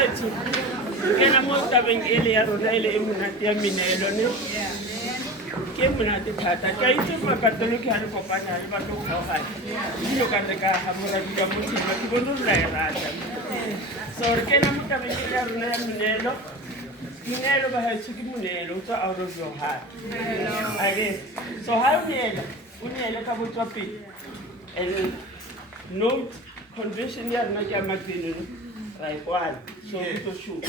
bahethi ke na mo tabeng e le ya rona ile e monate ya menelo ne ke monate thata ka itse makatolo ke ha le kopanya le batho go gaogana dilo ka reka ha moradi ka motho ba ke bona re la e rata so re ke na mo tabeng e ya rona ya menelo Minelo bahethi ke monelo o tswa out of your heart again so ha o nela ka botswa pele and note convention ya rona ke ya matseno right one so to shoot